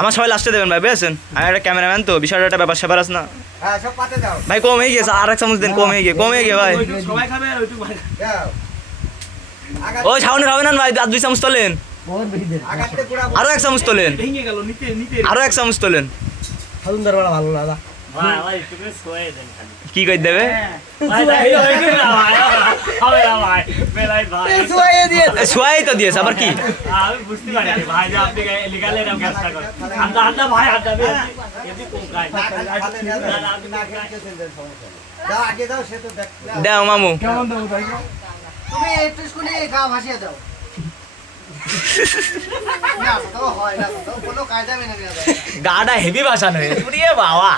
আমার সবাই লাস্টে দেবেন ভাই, বুঝেছেন? আমি একটা ক্যামেরাম্যান তো, বিষয়টা একটা ব্যাপার স্যাপার আছে না ভাই। কম হয়ে গেছে, আর এক চামচ দেন। কম হয়ে গিয়ে ভাই। ও শাওনের হবে না ভাই, আর 2 চামচ তোলেন, আরো 1 চামচ তোলেন, আরো 1 চামচ তোলেন। কি করে দেবে? সোয়াই তো দিয়েছে আবার কি? দাও মামু, গাটা হেভি বাসানো বাবা।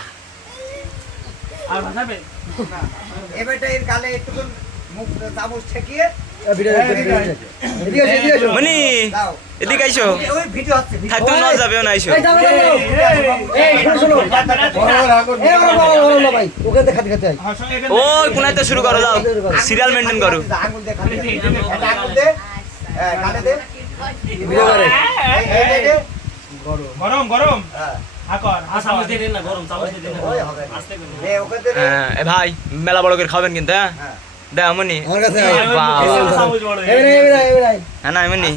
মনি এদিকে আইসো, থাকতে না যাবেও না, আইসো। ও কোনাইতে শুরু করো, দাও সিরিয়াল মেনটেন করো। গরম গরম ভাই মেলা বড় করে খাবেন কিন্তু। হ্যাঁ দাও মনি, হ্যাঁ না মনি।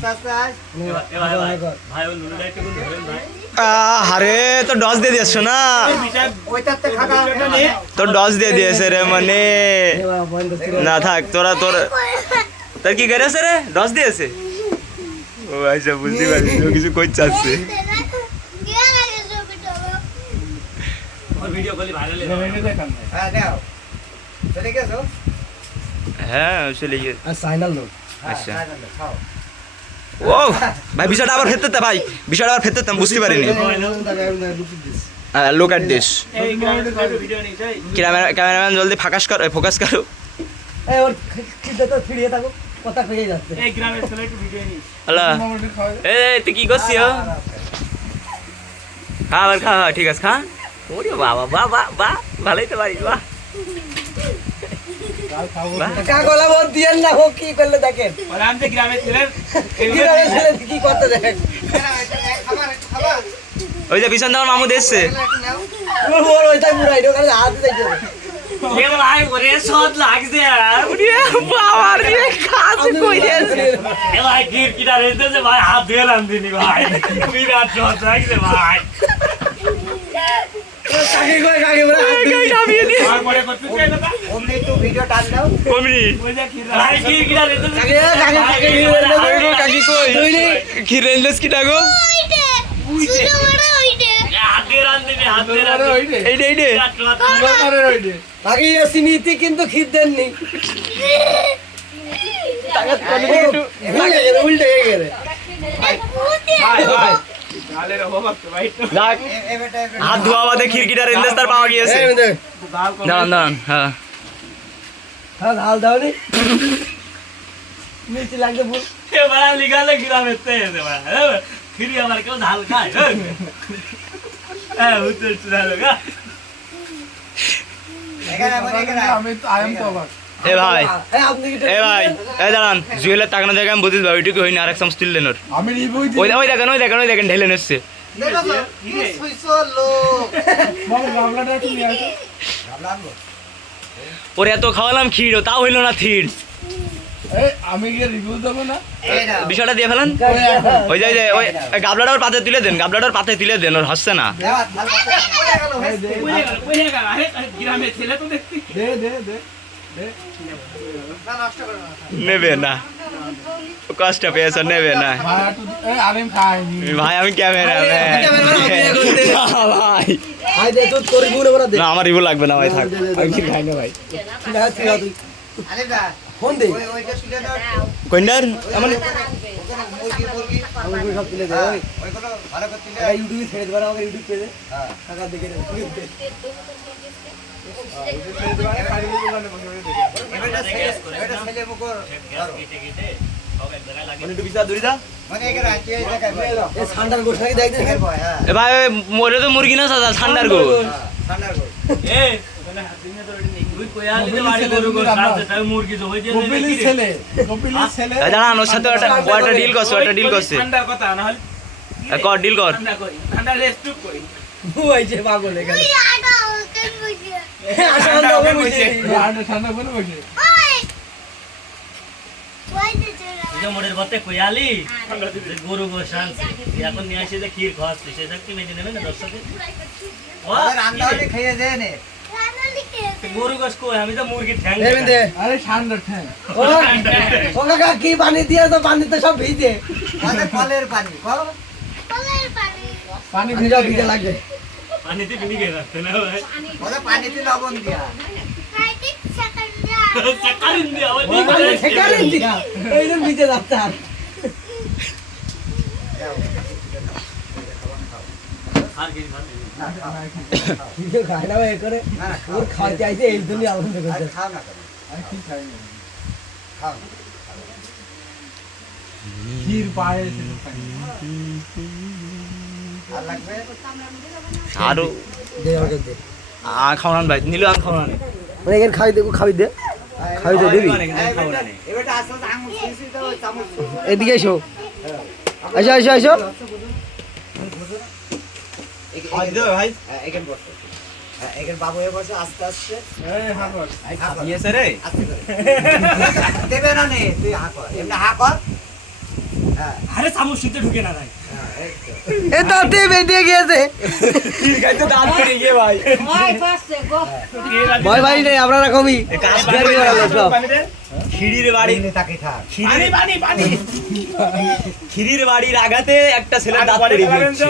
আরে তো ডস দিয়ে দিয়েছো না, তো ডস দিয়ে দিয়েছে রে মানে। না থাক, তোর কি করেছে রে? ডস দিয়েছে। ও আচ্ছা, বুঝতে পারছি ও কিছু কই চাচ্ছে। হ্যাঁ চলে গিয়ে আচ্ছা। ও ভাই বিষয়টা আবার ফেরতে ভাই, বিষয়টা আবার ফেরতে বুঝতে পারিনি। Look at this. ক্যামেরাম্যান জলদি ফোকাস করো। হ্যালো, এই তুই কি করছিস? খা আবার খা, ঠিক আছে খা। ওরে বাবা বাহ বাহ বাহ, ভালোই তো পারিস বাহ। ওই যে পিছন তোমার মামু দেখছে। কিন্তু খির দেননি, উল্টে গেলে হাত ধোয়া বাদে খিড়কিটার ইন্দাস্তার পাওয়া গিয়েছে। দাঁড়ান দাঁড়ান, হ্যাঁ ঢাল দাওনি মিষ্টি লাগবে ফুল লিগালে গ্রামে ফিরি আমার কেউ ঢাল খায়। হ্যাঁ উত্তর এ ভাই দাঁড়ান, জুয়েলের তাকানো দেখে আমি বুঝিস ভাই ওইটুকু হয়নি। আর এক চামচ তুললেন ওর, ওই দেখেন ঢেলে নিচ্ছে। ওর এত খাওয়ালাম ক্ষীর, তাও হইল না থির। আমি গিয়ে রিভিউ দেবো না, বিষয়টা দিয়ে ফেলেন। ওই যে ওই গাবলাটা ওর পাতে তুলে দেন, গাবলাটার পাতে তুলে দেন, ওর হচ্ছে না। নেবে না, কষ্ট পেয়েছ, নেবে না ভাই। আমি ক্যামেরা ভাই, না আমার রিভিউ লাগবে না ভাই, থাক আমি ক্ষীর খাই না ভাই। ফোন দে কইনার আমার ইউটিউবে ছেড়ে দেবার, আমাকে ইউটিউব পেজে টাকা দেখে ভাই মোরে তো মুরগি না সাদা ঠান্ডার গো। দাঁড়ান, ওর সাথে একটা ডিল করছে, কর ডিল কর ঠান্ডা করি ঠান্ডা রেস্ট করি হয়েছে পাগল এখানে আসলে ওকে বুঝিয়ে দিই। যে মোড়ের বতে কইয়ালি যে গরু গোশান এখন নিয়ে আসে যে ক্ষীর খাওয়াচ্ছি সেটা কি মেনে নেবে না দর্শকে গরু গোশ কই আমি তো মুরগির ঠ্যাং দেবেন দে। আরে ঠান্ডা ঠ্যাং ও ও কাকা কি পানি দিয়ে তো পানি তো সব ভিজে পানি পানি ভিজা ভিজে লাগবে পানিতে বিনি গেছে না ভাই পানিতে লবণ দিয়া চাকারিন দিয়ে আবার সেকারে দিয়া এইরকম ভিজে যাচ্ছে আর আর কি ভালো ভিজে খায় না ভাই করে ওর খাওয়াতে আইছে এই দুনিয়া আনন্দ করছে খাও না কি খাই খাও ক্ষীর পায়েস আর লাগবে আরো দে ওকে দে খাওয়ান ভাই নিলো আমি খাওয়ান মানে এখানে খাই দে খাবি দে খাবি তো দিবি এবারে আসলে আঙুল শিশি দাও চামচ এদিকে এসো আসো আসো আসো ভাই এখানে বসো এখানে বাবু এ বসে আস্তে আস্তে ইয়েছে রে আস্তে করে দেবে না নে তুই হা কর এমনি হা কর হ্যাঁ আরে চামচ সিদ্ধ ঢুকে না ভাই এই তো এ দাঁতে বেঁধে গিয়েছে খাইতে দাঁত বেরিয়ে গিয়ে ভাই ভয় ভাই নেই আপনারা কবি সব খিড়ির বাড়ি এমনি তাকে খা খিড়ির বাড়ির আগাতে একটা ছেলে দাঁত পেরিয়ে গেছে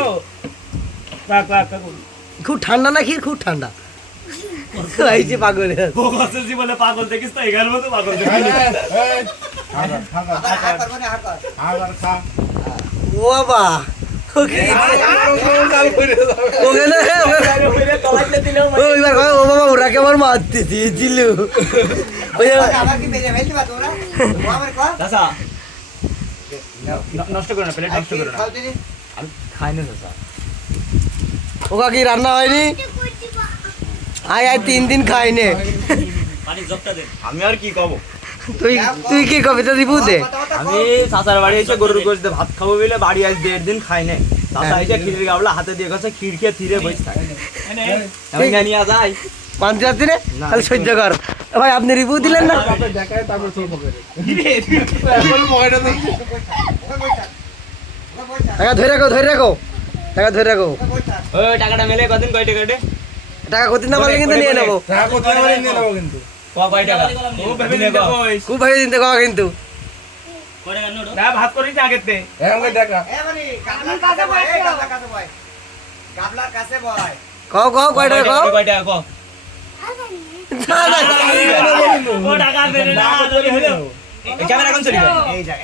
খুব ঠান্ডা না ক্ষীর খুব ঠান্ডা আইছে পাগল বসে জীবনে পাগল দেখিস তো এগার মতো পাগল দেখিস আবার হা কর মানে হা কর আবার খা ও বাবা ওকে ওকে না ওইবার কয় ও বাবা ওরা কেমন মারতে দিয়েছিল ওই আবার কি বেজে ফেলতে পারো তোমরা ও আমার কর চাচা নাও নষ্ট করো না প্লেট নষ্ট করো না খাও দিনি আমি খাই না চাচা ওকা কি রান্না হয়নি আয় আয় 3 দিন খাইনে পানি জগটা দেন আমি আর কি কব তুই তুই কি কবি তো রিপু দে আমি চাচার বাড়ি এসে গরুর গোশ দিয়ে ভাত খাবো বলে বাড়ি আজ 1.5 দিন খাই না চাচা এসে খিরির গাবলা হাতে দিয়ে গেছে ক্ষীর খেয়ে থিরে বসে থাকে আমি নিয়ে যাই পাঁচ রাত দিনে খালি সহ্য কর ভাই আপনি রিপু দিলেন না দেখায় তারপর চোখ করে এখন ময়টা দেখছি টাকা ধরে রাখো টাকা ধরে রাখো ওই টাকাটা মেলে কদিন কয় টাকা দে টাকা কত না পারলে কিন্তু নিয়ে নেবো টাকা কোথায় বলে নিয়ে নেবো কিন্তু কয় টাকা ও ভেবে নিতে কই খুব ভাই দিতে কওয়া কিন্তু করে গান নোড়ো না ভাত করিস আগেতে এরকম দেখা এ মানে গাবলার কাছে বয় এই গাবলার কাছে বয় গাবলার কাছে বয় কও কয় টাকা কও কয় টাকা কও ও টাকা দেবে না ধরে হলো ক্যামেরা কোন চলি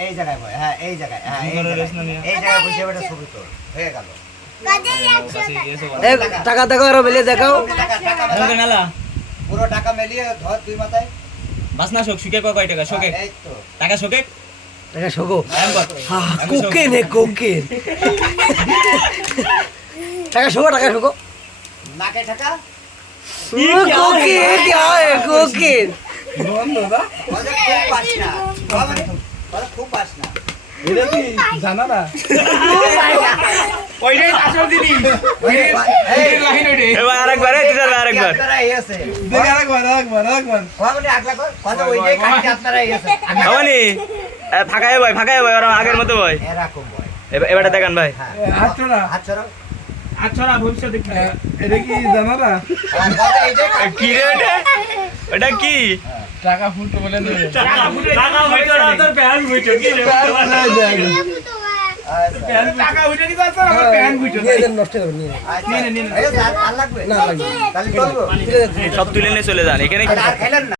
এই জায়গায় বয় হ্যাঁ এই জায়গায় হ্যাঁ এই জায়গায় বসে বসে ছবি তোল হয়ে গেল এ টাকা দেখো আর বেলে দেখাও টাকা টাকা আমাদের মেলা পুরো টাকা মেলিয়ে ধর দুই মাথায় বাসনা শোক শুকে কয় টাকা শোকে এই তো টাকা শোকে টাকা শোকো এম কত কোকেন টাকা শোকো নাকে টাকা কোকেন কোকেন বন্ধ দা ওদের খুব বাসনা ওদের খুব বাসনা এটা কি জানা না ওইটাই আসল জিনিস এই লাইন ওইটা এবার আরেকবার এই দিদার আরেকবার আপনারা এসে দেখে আরেকবার বাবারে আগলা কর কথা ওইটাই কাটতে আপনারা এসে আমানি ফাঁকায় ভাই ওরা আগের মতো ভাই এরকম বয় এবারে দেখান ভাই হ্যাঁ হাত ছড়া হাত ছড়াও আচ্ছা ভবিষ্যতে কি এটা কি জানা না এইটাই কি রে ওটা কি টাকা ফুলতে বলে নেবে টাকা হইতো না তোর প্যান হইতো কি রে টাকা উঠে দিবা স্যার আমার প্যান বুঝো নষ্ট করবেন নিয়ে আচ্ছা আর লাগবে না লাগবে তাহলে চলবো সব তুলে নিয়ে চলে যান এখানে আর খেলেন না